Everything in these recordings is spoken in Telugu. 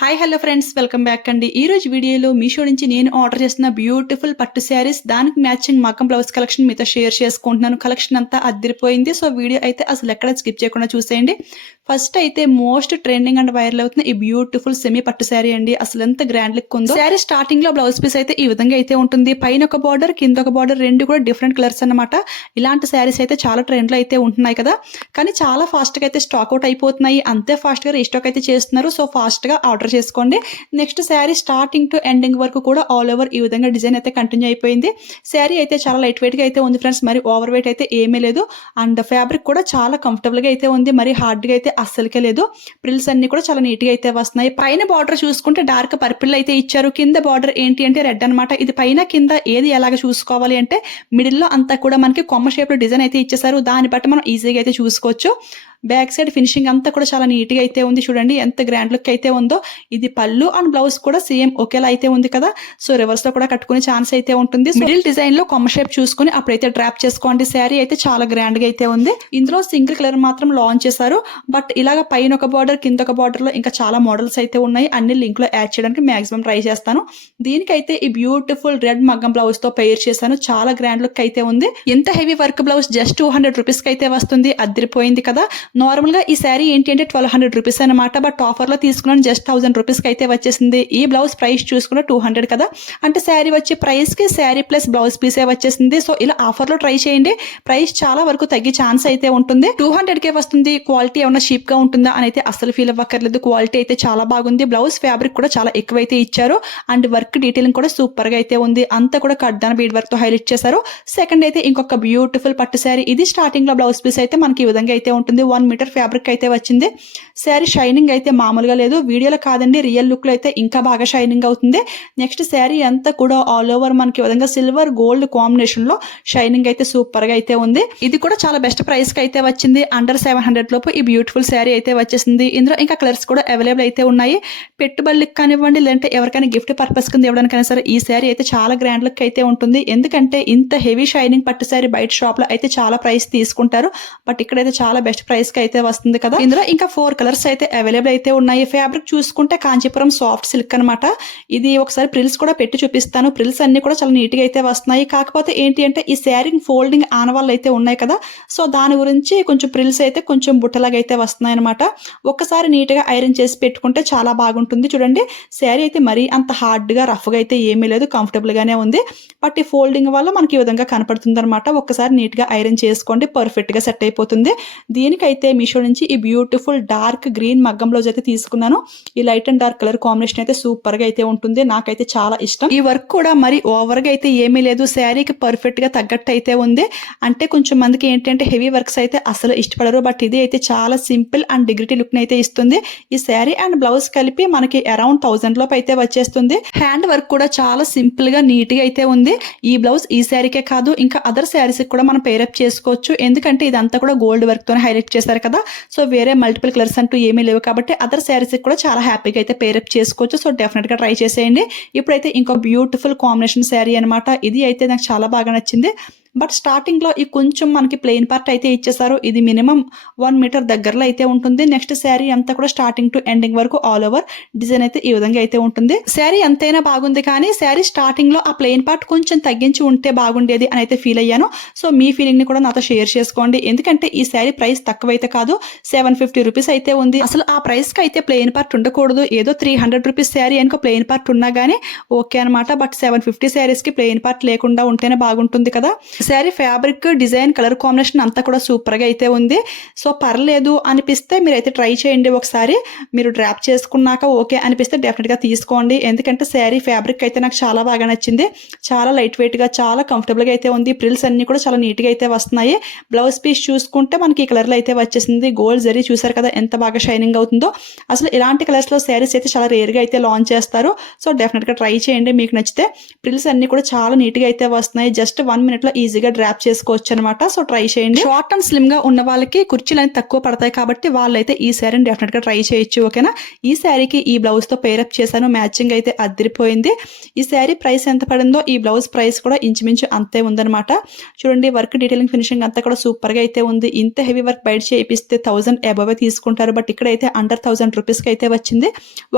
Hi hello friends, welcome back అండి. ఈ రోజు వీడియోలో మీషో నుంచి నేను ఆర్డర్ చేసిన బ్యూటిఫుల్ పట్టు శారీస్, దానికి మ్యాచింగ్ మగ్గం బ్లౌజ్ కలెక్షన్ మీతో షేర్ చేసుకుంటున్నాను. కలెక్షన్ అంతా అదిరిపోయింది. సో వీడియో అయితే అసలు ఎక్కడ స్కిప్ చేయకుండా చూసేయండి. ఫస్ట్ అయితే మోస్ట్ ట్రెండింగ్ అండ్ వైరల్ అవుతున్న ఈ బ్యూటిఫుల్ సెమీ పట్టు శారీ అండి. అసలు ఎంత గ్రాండ్ లుక్ ఉందో. శారీ స్టార్టింగ్ లో బ్లౌజ్ పీస్ అయితే ఈ విధంగా అయితే ఉంటుంది. పైన ఒక బార్డర్, కింద ఒక బార్డర్, రెండు కూడా డిఫరెంట్ కలర్స్ అన్నమాట. ఇలాంటి శారీస్ అయితే చాలా ట్రెండ్ లో అయితే ఉంటున్నాయి కదా, కానీ చాలా ఫాస్ట్ గా అయితే స్టాక్ అవుట్ అయిపోతున్నాయి. అంతే ఫాస్ట్ గా రీస్టాక్ అయితే చేస్తున్నారు. సో ఫాస్ట్ గా ఆర్డర్ చేసుకోండి. Next sari starting to ending వరకు కూడా ఆల్ ఓవర్ ఈ విధంగా డిజైన్ అయితే కంటిన్యూ అయిపోయింది. శారీ అయితే చాలా లైట్ వెయిట్ గా అయితే ఉంది ఫ్రెండ్స్. మరి ఓవర్ వెయిట్ అయితే ఏమీ లేదు. అండ్ ఫ్యాబ్రిక్ కూడా చాలా కంఫర్టబుల్ గా అయితే ఉంది. మరి హార్డ్ గా అయితే అస్సలకే లేదు. ప్రిల్స్ అన్ని కూడా చాలా నీట్ గా అయితే వస్తున్నాయి. పైన బార్డర్ చూసుకుంటే డార్క్ పర్పుల్ అయితే ఇచ్చారు. కింద బార్డర్ ఏంటి అంటే రెడ్ అనమాట. ఇది పైన కింద ఏది ఎలాగ చూసుకోవాలి అంటే మిడిల్ లో అంతా కూడా మనకి కొమ్మ షేప్ లో డిజైన్ అయితే ఇచ్చేసారు. దాన్ని బట్టి మనం ఈజీగా అయితే చూసుకోవచ్చు. బ్యాక్ సైడ్ ఫినిషింగ్ అంతా కూడా చాలా నీట్ గా అయితే ఉంది. చూడండి ఎంత గ్రాండ్ లుక్ అయితే ఉందో. ఇది పళ్ళు అండ్ బ్లౌజ్ కూడా సేమ్ ఒకేలా అయితే ఉంది కదా. సో రివర్స్ లో కూడా కట్టుకునే ఛాన్స్ అయితే ఉంటుంది. మిడిల్ డిజైన్ లో కొమ్మ షేప్ చూసుకుని అప్పుడైతే డ్రాప్ చేసుకోండి. శారీ అయితే చాలా గ్రాండ్ గా అయితే ఉంది. ఇందులో సింగిల్ కలర్ మాత్రం లాంచ్ చేశారు. బట్ ఇలాగ పైన ఒక బార్డర్, కింద ఒక బార్డర్ లో ఇంకా చాలా మోడల్స్ అయితే ఉన్నాయి. అన్ని లింక్ లో యాడ్ చేయడానికి మాక్సిమం ట్రై చేస్తాను. దీనికైతే ఈ బ్యూటిఫుల్ రెడ్ మగ్గం బ్లౌజ్ తో పెయిర్ చేశాను. చాలా గ్రాండ్ లుక్ అయితే ఉంది. ఇంత heavy work blouse just 200 rupees కి అయితే వస్తుంది. అదిరిపోయింది కదా. నార్మల్ గా ఈ శారీ ఏంటి అంటే 1200 రూపీస్ అనమాట. బట్ ఆఫర్ లో తీసుకున్నాను జస్ట్ 1000 రూపీస్ కి అయితే వచ్చేసింది. ఈ బ్లౌజ్ ప్రైస్ చూసుకున్న 200 కదా, అంటే శారీ వచ్చే ప్రైస్ కి శారీ ప్లస్ బ్లౌజ్ పీసే వచ్చేసింది. సో ఇలా ఆఫర్ లో ట్రై చేయండి. ప్రైస్ చాలా వరకు తగ్గే ఛాన్స్ అయితే ఉంటుంది. 200 కే వస్తుంది. క్వాలిటీ ఏమైనా చీప్ గా ఉంటుందా అని అయితే అసలు ఫీల్ అవ్వక్కర్లేదు. క్వాలిటీ అయితే చాలా బాగుంది. బ్లౌజ్ ఫ్యాబ్రిక్ కూడా చాలా ఎక్కువైతే ఇచ్చారు. అండ్ వర్క్ డీటెయిలింగ్ కూడా సూపర్ గా అయితే ఉంది. అంతా కూడా కడ్దాన బీడ్ వర్క్ తో హైలైట్ చేశారు. సెకండ్ అయితే ఇంకొక బ్యూటిఫుల్ పట్టు శారీ. ఇది స్టార్టింగ్ లో బ్లౌజ్ పీస్ అయితే మనకి ఈ విధంగా అయితే ఉంటుంది. 1 మీటర్ ఫ్యాబ్రిక్ అయితే వచ్చింది. శారీ షైనింగ్ అయితే మామూలుగా లేదు. వీడియోలో కాదండి, రియల్ లుక్ లో అయితే ఇంకా బాగా షైనింగ్ అవుతుంది. నెక్స్ట్ శారీ అంతా కూడా ఆల్ ఓవర్ మనకి విధంగా సిల్వర్ గోల్డ్ కాంబినేషన్ లో షైనింగ్ అయితే సూపర్ గా అయితే ఉంది. ఇది కూడా చాలా బెస్ట్ ప్రైస్ కి అయితే వచ్చింది. అండర్ 700 లోపు ఈ బ్యూటిఫుల్ శారీ అయితే వచ్చేసింది. ఇందులో ఇంకా కలర్స్ కూడా అవైలబుల్ అయితే ఉన్నాయి. పెట్టుబడులకు కానివ్వండి, లేదంటే ఎవరికైనా గిఫ్ట్ పర్పస్ కింద ఇవ్వడానికైనా సరే ఈ శారీ అయితే చాలా గ్రాండ్ లుక్ అయితే ఉంటుంది. ఎందుకంటే ఇంత హెవీ షైనింగ్ పట్టు శారీ బయట షాప్ లో అయితే చాలా ప్రైస్ తీసుకుంటారు. బట్ ఇక్కడైతే చాలా బెస్ట్ ప్రైస్ కి అయితే వస్తుంది కదా. ఇందులో ఇంకా 4 కలర్స్ అయితే అవైలబుల్ అయితే ఉన్నాయి. ఫ్యాబ్రిక్ చూసుకుంటే కాంచీపురం సాఫ్ట్ సిల్క్ అనమాట. ఇది ఒకసారి ప్రిల్స్ కూడా పెట్టి చూపిస్తాను. ప్రిల్స్ అన్ని కూడా చాలా నీట్ గా అయితే వస్తున్నాయి. కాకపోతే ఏంటి అంటే ఈ శారీ ఫోల్డింగ్ ఆనవాళ్ళు అయితే ఉన్నాయి కదా, సో దాని గురించి కొంచెం ప్రిల్స్ అయితే కొంచెం బుట్టలాగా అయితే వస్తున్నాయి అనమాట. ఒక్కసారి నీట్ గా ఐరన్ చేసి పెట్టుకుంటే చాలా బాగుంటుంది. చూడండి శారీ అయితే మరీ అంత హార్డ్ గా రఫ్ గా అయితే ఏమీ లేదు, కంఫర్టబుల్ గానే ఉంది. బట్ ఈ ఫోల్డింగ్ వల్ల మనకి ఈ విధంగా కనపడుతుంది అనమాట. ఒక్కసారి నీట్ గా ఐరన్ చేసుకోండి, పర్ఫెక్ట్ గా సెట్ అయిపోతుంది. దీనికైతే మీషో నుంచి ఈ బ్యూటిఫుల్ డార్క్ గ్రీన్ మగ్గం బ్లౌజ్ అయితే తీసుకున్నాను. ఈ light and dark colour combination అయితే సూపర్ గా అయితే ఉంటుంది. నాకైతే చాలా ఇష్టం. ఈ వర్క్ కూడా మరి ఓవర్ గా అయితే ఏమీ లేదు. శారీకి పర్ఫెక్ట్ గా తగ్గట్టు అయితే ఉంది. అంటే కొంచెం మందికి ఏంటంటే హెవీ వర్క్స్ అయితే అసలు ఇష్టపడరు. బట్ ఇది అయితే చాలా సింపుల్ అండ్ డిగ్నిటీ లుక్ అయితే ఇస్తుంది. ఈ శారీ అండ్ బ్లౌజ్ కలిపి మనకి అరౌండ్ 1000 లోపు అయితే వచ్చేస్తుంది. హ్యాండ్ వర్క్ కూడా చాలా సింపుల్ గా నీట్ గా అయితే ఉంది. ఈ బ్లౌజ్ ఈ శారీకే కాదు, ఇంకా అదర్ శారీస్ కూడా మనం పేరప్ చేసుకోవచ్చు. ఎందుకంటే ఇదంతా కూడా గోల్డ్ వర్క్ తోనే హైలైట్ చేశారు కదా. సో వేరే మల్టిపుల్ కలర్స్ అంటూ ఏమీ లేవు కాబట్టి అదర్ శారీస్ కూడా చాలా హ్యాపీగా అయితే పేరప్ చేసుకోవచ్చు. సో డెఫినెట్ గా ట్రై చేసేయండి. ఇప్పుడైతే ఇంకో బ్యూటిఫుల్ కాంబినేషన్ శారీ అనమాట. ఇది అయితే నాకు చాలా బాగా నచ్చింది. బట్ స్టార్టింగ్ లో ఈ కొంచెం మనకి ప్లెయిన్ పార్ట్ అయితే ఇచ్చేసారు. ఇది మినిమం 1 మీటర్ దగ్గరలో అయితే ఉంటుంది. నెక్స్ట్ శారీ అంతా కూడా స్టార్టింగ్ టు ఎండింగ్ వరకు ఆల్ ఓవర్ డిజైన్ అయితే ఈ విధంగా అయితే ఉంటుంది. శారీ ఎంతైనా బాగుంది, కానీ శారీ స్టార్టింగ్ లో ఆ ప్లెయిన్ పార్ట్ కొంచెం తగ్గించి ఉంటే బాగుండేది అని అయితే ఫీల్ అయ్యాను. సో మీ ఫీలింగ్ ని కూడా నాతో షేర్ చేసుకోండి. ఎందుకంటే ఈ శారీ ప్రైస్ తక్కువైతే కాదు, 750 రూపీస్ అయితే ఉంది. అసలు ఆ ప్రైస్ కి అయితే ప్లెయిన్ పార్ట్ ఉండకూడదు. ఏదో 300 రూపీస్ శారీ అనుకో ప్లెయిన్ పార్ట్ ఉన్నా గానీ ఓకే అనమాట. బట్ 750 శారీస్ కి ప్లెయిన్ పార్ట్ లేకుండా ఉంటేనే బాగుంటుంది కదా. Sari fabric design colour combination అంతా కూడా సూపర్ గా అయితే ఉంది. సో పర్లేదు అనిపిస్తే మీరైతే ట్రై చేయండి. ఒకసారి మీరు డ్రాప్ చేసుకున్నాక ఓకే అనిపిస్తే డెఫినెట్ గా తీసుకోండి. ఎందుకంటే శారీ ఫ్యాబ్రిక్ అయితే నాకు చాలా బాగా నచ్చింది. చాలా లైట్ వెయిట్ గా చాలా కంఫర్టబుల్ గా అయితే ఉంది. ప్రిల్స్ అన్ని కూడా చాలా నీట్ గా అయితే వస్తున్నాయి. బ్లౌజ్ పీస్ చూసుకుంటే మనకి ఈ కలర్ లో అయితే వచ్చేసింది. గోల్డ్ జరీ చూసారు కదా ఎంత బాగా షైనింగ్ అవుతుందో. అసలు ఇలాంటి కలర్స్ లో శారీస్ అయితే చాలా రేర్ గా అయితే లాంచ్ చేస్తారు. సో డెఫినెట్ గా ట్రై చేయండి మీకు నచ్చితే. ప్రిల్స్ అన్ని కూడా చాలా నీట్ గా అయితే వస్తున్నాయి. జస్ట్ 1 మినిట్ లో ఈ ఈజీగా డ్రాప్ చేసుకోవచ్చు అనమాట. సో ట్రై చేయండి. షార్ట్ అండ్ స్లిమ్ గా ఉన్న వాళ్ళకి కుర్చీలు అనేది తక్కువ పడతాయి కాబట్టి వాళ్ళైతే ఈ శారీని డెఫినెట్ గా ట్రై చేయొచ్చు. ఓకేనా. ఈ శారీకి ఈ బ్లౌజ్ తో పేరప్ చేశాను. మ్యాచింగ్ అయితే అదిరిపోయింది. ఈ శారీ ప్రైస్ ఎంత పడిందో ఈ బ్లౌజ్ ప్రైస్ కూడా ఇంచుమించు అంతే ఉందన్నమాట. చూడండి వర్క్ డీటెయిలింగ్ ఫినిషింగ్ అంతా కూడా సూపర్ గా అయితే ఉంది. ఇంత హెవీ వర్క్ బయట చేయిస్తే 1000 అబవ్ తీసుకుంటారు. బట్ ఇక్కడైతే అండర్ 1000 రూపీస్ కి అయితే వచ్చింది.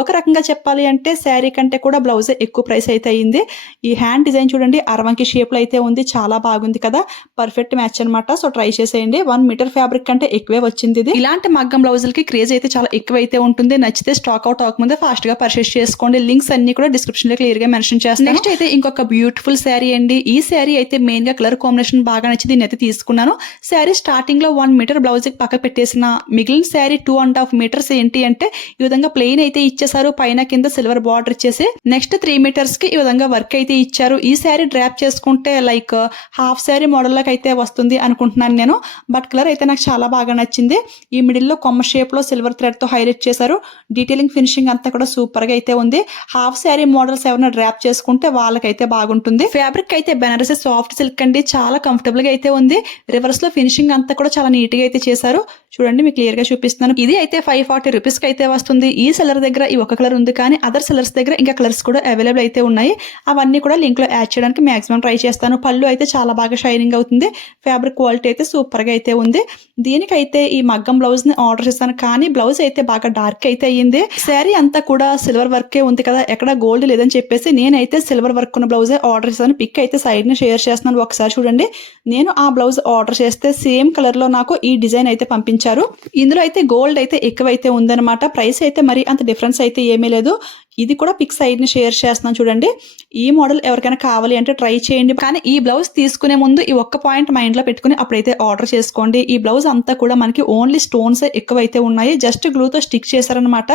ఒక రకంగా చెప్పాలి అంటే శారీ కంటే కూడా బ్లౌజ్ ఎక్కువ ప్రైస్ అయితే అయింది. ఈ హ్యాండ్ డిజైన్ చూడండి అరవంకి షేప్ లో అయితే ఉంది. చాలా బాగుంది కదా. పర్ఫెక్ట్ మ్యాచ్ అనమాట. సో ట్రై చేసేయండి. 1 మీటర్ ఫ్యాబ్రిక్ కంటే ఎక్కువే వచ్చింది ఇది. ఇలాంటి మగ్గం బ్లౌజులకి క్రేజ్ అయితే చాలా ఎక్కువ అయితే ఉంటుంది. నచ్చితే స్టాక్ అవుట్ అవ్వకముందే ఫాస్ట్ గా పర్చేస్ చేసుకోండి. లింక్స్ అన్ని కూడా డిస్క్రిప్షన్ లో క్లియర్ గా మెన్షన్ చేస్తాను. నెక్స్ట్ అయితే ఇంకొక బ్యూటిఫుల్ శారీ అండి. ఈ శారీ అయితే మెయిన్ గా కలర్ కాంబినేషన్ బాగా నచ్చింది. నేనైతే తీసుకున్నాను. శారీ స్టార్టింగ్ లో 1 మీటర్ బ్లౌజ్ కి పక్క పెట్టేసిన మిగిలిన శారీ 2.5 మీటర్స్ ఏంటి అంటే ఈ విధంగా ప్లెయిన్ అయితే ఇచ్చేసారు. పైన కింద సిల్వర్ బార్డర్ ఇచ్చేసి నెక్స్ట్ 3 మీటర్స్ కి ఈ విధంగా వర్క్ అయితే ఇచ్చారు. ఈ శారీ డ్రాప్ చేసుకుంటే లైక్ హాఫ్ శారీ మోడల్ లాగా అయితే వస్తుంది అనుకుంటున్నాను నేను. బట్ కలర్ అయితే నాకు చాలా బాగా నచ్చింది. ఈ మిడిల్ లో కొమ్మ షేప్ లో సిల్వర్ థ్రెడ్ తో హైలైట్ చేశారు. డీటెయిలింగ్ ఫినిషింగ్ అంతా కూడా సూపర్ గా అయితే ఉంది. హాఫ్ శారీ మోడల్స్ ఎవరైనా డ్రాప్ చేసుకుంటే వాళ్ళకైతే బాగుంటుంది. ఫ్యాబ్రిక్ అయితే బెనారస్ సాఫ్ట్ సిల్క్ అండి. చాలా కంఫర్టబుల్ గా అయితే ఉంది. రివర్స్ లో ఫినిషింగ్ అంతా కూడా చాలా నీట్ గా అయితే చేశారు. చూడండి మీకు క్లియర్ గా చూపిస్తున్నాను. ఇది అయితే 540 రూపీస్ కి అయితే వస్తుంది. ఈ సెల్లర్ దగ్గర ఈ ఒక కలర్ ఉంది కానీ అదర్ సెల్లర్స్ దగ్గర ఇంకా కలర్స్ కూడా అవైలబుల్ అయితే ఉన్నాయి. అవన్నీ కూడా లింక్ లో యాడ్ చేయడానికి మాక్సిమం ట్రై చేస్తాను. పళ్ళు అయితే చాలా బాగా షైనింగ్ అవుతుంది. ఫ్యాబ్రిక్ క్వాలిటీ అయితే సూపర్ గా అయితే ఉంది. దీనికైతే ఈ మగ్గం బ్లౌజ్ ని ఆర్డర్ చేస్తాను కానీ బ్లౌజ్ అయితే బాగా డార్క్ అయితే అయ్యింది. శారీ అంతా కూడా సిల్వర్ వర్కే ఉంది కదా, ఎక్కడ గోల్డ్ లేదని చెప్పేసి నేనైతే సిల్వర్ వర్క్ ఉన్న బ్లౌజే ఆర్డర్ చేస్తాను. పిక్ అయితే సైడ్ ని షేర్ చేస్తున్నాను. ఒకసారి చూడండి. నేను ఆ బ్లౌజ్ ఆర్డర్ చేస్తే సేమ్ కలర్ లో నాకు ఈ డిజైన్ అయితే పంపించారు. ఇందులో అయితే గోల్డ్ అయితే ఎక్కువైతే ఉందన్నమాట. ప్రైస్ అయితే మరి అంత డిఫరెన్స్ అయితే ఏమీ లేదు. ఇది కూడా పిక్ సైడ్ ని షేర్ చేస్తున్నాను చూడండి. ఈ మోడల్ ఎవరికైనా కావాలి అంటే ట్రై చేయండి. కానీ ఈ బ్లౌజ్ తీసుకునే ముందు ఈ ఒక్క పాయింట్ మైండ్ లో పెట్టుకుని అప్పుడైతే ఆర్డర్ చేసుకోండి. ఈ బ్లౌజ్ అంతా కూడా మనకి ఓన్లీ స్టోన్స్ ఎక్కువైతే ఉన్నాయి. జస్ట్ గ్లూతో స్టిక్ చేశారనమాట.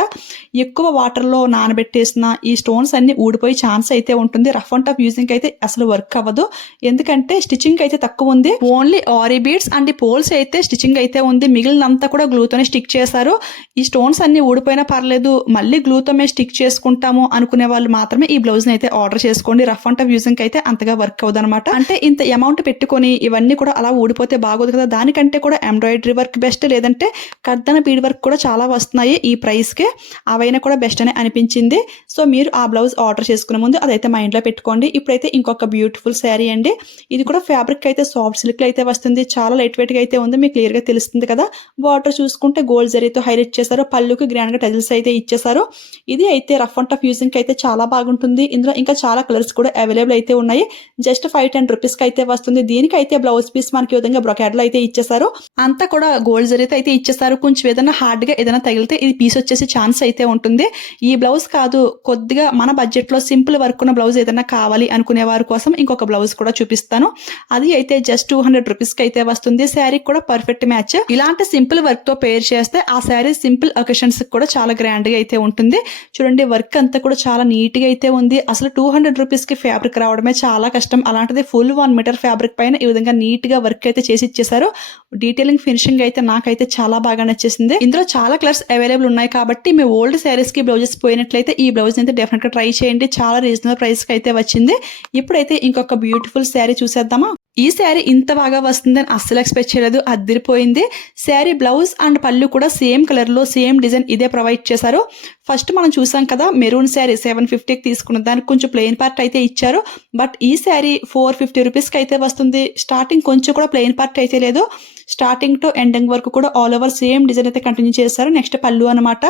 ఎక్కువ వాటర్ లో నానబెట్టేసిన ఈ స్టోన్స్ అన్ని ఊడిపోయి ఛాన్స్ అయితే ఉంటుంది. రఫ్ అండ్ టఫ్ యూజింగ్ అయితే అసలు వర్క్ అవ్వదు. ఎందుకంటే స్టిచ్చింగ్ అయితే తక్కువ ఉంది. Only aari beads and pearls అయితే స్టిచ్చింగ్ అయితే ఉంది. మిగిలినంతా కూడా గ్లూతోనే స్టిక్ చేశారు. ఈ స్టోన్స్ అన్ని ఊడిపోయినా పర్లేదు, మళ్ళీ గ్లూతో మేము స్టిక్ చేసుకుంటాము అనుకునే వాళ్ళు మాత్రమే ఈ బ్లౌజ్ అయితే ఆర్డర్ చేసుకోండి. రఫ్ అండ్ టఫ్ యూజింగ్ అయితే అంతగా వర్క్ అవ్వదు అనమాట. అంటే ఇంత అమౌంట్ పెట్టుకొని ఇవన్నీ కూడా అలా ఊడిపోతే బాగోదు కదా. దానికంటే కూడా ఎంబ్రాయిడరీ వర్క్ బెస్ట్, లేదంటే కర్దన బీడ్ వర్క్ కూడా చాలా వస్తున్నాయి ఈ ప్రైస్ కి. అవైనా కూడా బెస్ట్ అని అనిపించింది. సో మీరు ఆ బ్లౌజ్ ఆర్డర్ చేసుకునే ముందు అదైతే మైండ్ లో పెట్టుకోండి. ఇప్పుడైతే ఇంకొక బ్యూటిఫుల్ శారీ అండి. ఇది కూడా ఫ్యాబ్రిక్ అయితే సాఫ్ట్ సిల్క్ అయితే వస్తుంది. చాలా లైట్ వెయిట్ గా అయితే ఉంది. మీకు క్లియర్ గా తెలుస్తుంది కదా. బార్డర్ చూసుకుంటే గోల్డ్ జరీతో హైలైట్ చేశారు. పళ్ళుకి గ్రాండ్ గా టజిల్స్ అయితే ఇచ్చేసారు. ఇది అయితే రఫ్ అండ్ టఫ్ యూజింగ్ అయితే చాలా బాగుంటుంది. ఇందులో ఇంకా చాలా కలర్స్ కూడా అవైలబుల్ అయితే ఉన్నాయి. జస్ట్ 510 రూపీస్ కి అయితే వస్తుంది. దీనికైతే బ్లౌజ్ పీస్ మనకి విధంగా బ్రొకెట్ లో అయితే ఇచ్చేసారు. అంతా కూడా గోల్డ్ జరీతో అయితే ఇచ్చేసారు. కొంచెం ఏదైనా హార్డ్ గా ఏదైనా తగిలితే ఇది పీస్ వచ్చేసి ఛాన్స్ అయితే ఉంటుంది. ఈ బ్లౌజ్ కాదు, కొద్దిగా మన బడ్జెట్ లో సింపుల్ వర్క్ ఉన్న బ్లౌజ్ ఏదైనా కావాలి అనుకునే వారి కోసం ఇంకొక బ్లౌజ్ కూడా చూపిస్తాను. అది అయితే జస్ట్ 200 రూపీస్ కి అయితే వస్తుంది. శారీ కూడా పర్ఫెక్ట్ మ్యాచ్. ఇలాంటి సింపుల్ వర్క్ తో పేర్ చేస్తే ఆ శారీ సింపుల్ ఒకేషన్స్ కూడా చాలా గ్రాండ్ గా అయితే ఉంటుంది. చూడండి వర్క్ అంతా కూడా చాలా నీట్ గా అయితే ఉంది. అసలు 200 రూపీస్ కి ఫ్యాబ్రిక్ రావడమే చాలా కష్టం. అలాంటిది ఫుల్ 1 మీటర్ ఫ్యాబ్రిక్ పైన ఈ విధంగా నీట్ గా వర్క్ అయితే చేసి ఇచ్చేసారు. డీటెయిలింగ్ ఫినిషింగ్ అయితే నాకైతే చాలా బాగా నచ్చేసింది. ఇందులో చాలా కలర్స్ అవైలబుల్ ఉన్నాయి కాబట్టి మీ ఓల్డ్ శారీస్ కి బ్లౌజెస్ పోయినట్లయితే ఈ బ్లౌజ్ అయితే డెఫినెట్ గా ట్రై చేయండి. చాలా రీజనబుల్ ప్రైస్ కి అయితే వచ్చింది. ఇప్పుడైతే ఇంకొక బ్యూటిఫుల్ శారీ చూసేద్దామా. ఈ శారీ ఇంత బాగా వస్తుందని అస్సలు ఎక్స్పెక్ట్ చేయలేదు. అదిరిపోయింది. శారీ బ్లౌజ్ అండ్ పళ్ళు కూడా సేమ్ కలర్ లో సేమ్ డిజైన్ ఇదే ప్రొవైడ్ చేశారు. ఫస్ట్ మనం చూసాం కదా మెరూన్ శారీ 750కి తీసుకున్న దానికి కొంచెం ప్లెయిన్ పార్ట్ అయితే ఇచ్చారు. బట్ ఈ శారీ 450 రూపీస్కి అయితే వస్తుంది. స్టార్టింగ్ కొంచెం కూడా ప్లెయిన్ పార్ట్ అయితే లేదు. స్టార్టింగ్ టు ఎండింగ్ వరకు కూడా ఆల్ ఓవర్ సేమ్ డిజైన్ అయితే కంటిన్యూ చేశారు. నెక్స్ట్ పళ్ళు అనమాట.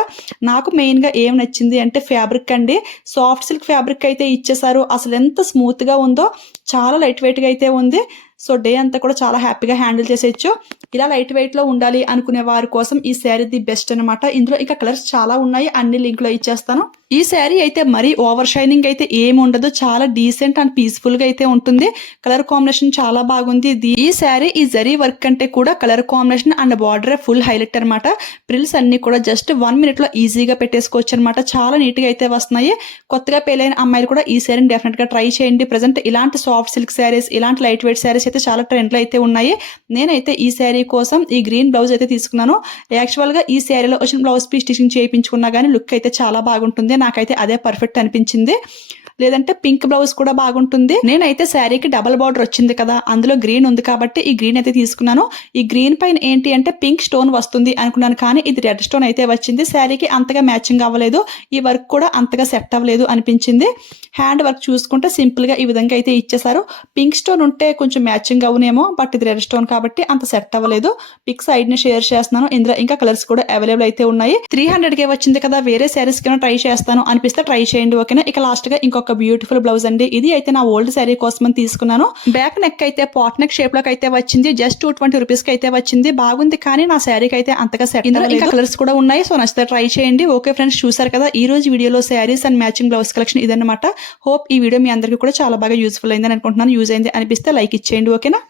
నాకు మెయిన్ గా ఏం నచ్చింది అంటే ఫ్యాబ్రిక్ అండి. సాఫ్ట్ సిల్క్ ఫ్యాబ్రిక్ అయితే ఇచ్చేసారు. అసలు ఎంత స్మూత్ గా ఉందో, చాలా లైట్ వెయిట్ గా అయితే ఉంది. సో డే అంతా కూడా చాలా హ్యాపీగా హ్యాండిల్ చేసేయచ్చు. ఇలా లైట్ వెయిట్ లో ఉండాలి అనుకునే వారి కోసం ఈ శారీ ది బెస్ట్ అనమాట. ఇందులో ఇంకా కలర్స్ చాలా ఉన్నాయి, అన్ని లింక్ లో ఇచ్చేస్తాను. ఈ శారీ అయితే మరీ ఓవర్ షైనింగ్ అయితే ఏమి ఉండదు. చాలా డీసెంట్ అండ్ పీస్ఫుల్ గా అయితే ఉంటుంది. కలర్ కాంబినేషన్ చాలా బాగుంది. ఈ శారీ ఈ జరీ వర్క్ కంటే కూడా colour combination and border full highlight అనమాట. ప్రిల్స్ అన్ని కూడా జస్ట్ 1 మినిట్ లో ఈజీగా పెట్టేసుకోవచ్చు అనమాట. చాలా నీట్ గా అయితే వస్తున్నాయి. కొత్తగా పెళ్ళైన అమ్మాయిలు కూడా ఈ శారీని డెఫినెట్ గా ట్రై చేయండి. ప్రెసెంట్ ఇలాంటి సాఫ్ట్ సిల్క్ శారీస్, ఇలాంటి లైట్ వెయిట్ శారీస్ అయితే చాలా ట్రెండ్ లో అయితే ఉన్నాయి. నేనైతే ఈ శారీ కోసం ఈ గ్రీన్ బ్లౌజ్ అయితే తీసుకున్నాను. యాక్చువల్ గా ఈ శారీలో వచ్చిన బ్లౌజ్ పీస్ స్టిచింగ్ చేయించుకున్నా గానీ లుక్ అయితే చాలా బాగుంటుంది. నాకైతే అదే పర్ఫెక్ట్ అనిపించింది. లేదంటే పింక్ బ్లౌజ్ కూడా బాగుంటుంది. నేనైతే శారీకి డబల్ బార్డర్ వచ్చింది కదా, అందులో గ్రీన్ ఉంది కాబట్టి ఈ గ్రీన్ అయితే తీసుకున్నాను. ఈ గ్రీన్ పైన ఏంటి అంటే పింక్ స్టోన్ వస్తుంది అనుకున్నాను, కానీ ఇది రెడ్ స్టోన్ అయితే వచ్చింది. శారీకి అంతగా మ్యాచింగ్ అవ్వలేదు, ఈ వర్క్ కూడా అంతగా సెట్ అవ్వలేదు అనిపించింది. హ్యాండ్ వర్క్ చూసుకుంటే సింపుల్ గా ఈ విధంగా అయితే ఇచ్చేసారు. పింక్ స్టోన్ ఉంటే కొంచెం మ్యాచింగ్ అవునేమో, బట్ ఇది రెడ్ స్టోన్ కాబట్టి అంత సెట్ అవ్వలేదు. పిక్ సైడ్ ని షేర్ చేస్తున్నాను. ఇందులో ఇంకా కలర్స్ కూడా అవైలబుల్ అయితే ఉన్నాయి. 300 కే వచ్చింది కదా, వేరే శారీస్ కి ట్రై చేస్తాను అనిపిస్తే ట్రై చేయండి, ఓకేనా. ఇక లాస్ట్ గా ఇంకొక బ్యూటిఫుల్ బ్లౌజ్ అండి. ఇది అయితే నా ఓల్డ్ శారీ కోసం తీసుకున్నాను. బ్యాక్ నెక్ అయితే పాట్ నెక్ షేప్ లోకి అయితే వచ్చింది. జస్ట్ 220 రూపీస్ కి అయితే వచ్చింది. బాగుంది, కానీ నా శారీకి అయితే అంతగా సెట్ అవ్వలేదు. ఇంకా కలర్స్ కూడా ఉన్నాయి, సో నచ్చితే ట్రై చేయండి. ఓకే ఫ్రెండ్స్, చూసారు కదా ఈ రోజు వీడియోలో saris and matching blouse collection ఇదన్నమాట. హోప్ ఈ వీడియో మీ అందరికీ కూడా చాలా బాగా యూస్ఫుల్ అయిందని అనుకుంటున్నాను. యూజ్ అయింది అనిపిస్తే లైక్ ఇచ్చేయండి, ఓకేనా.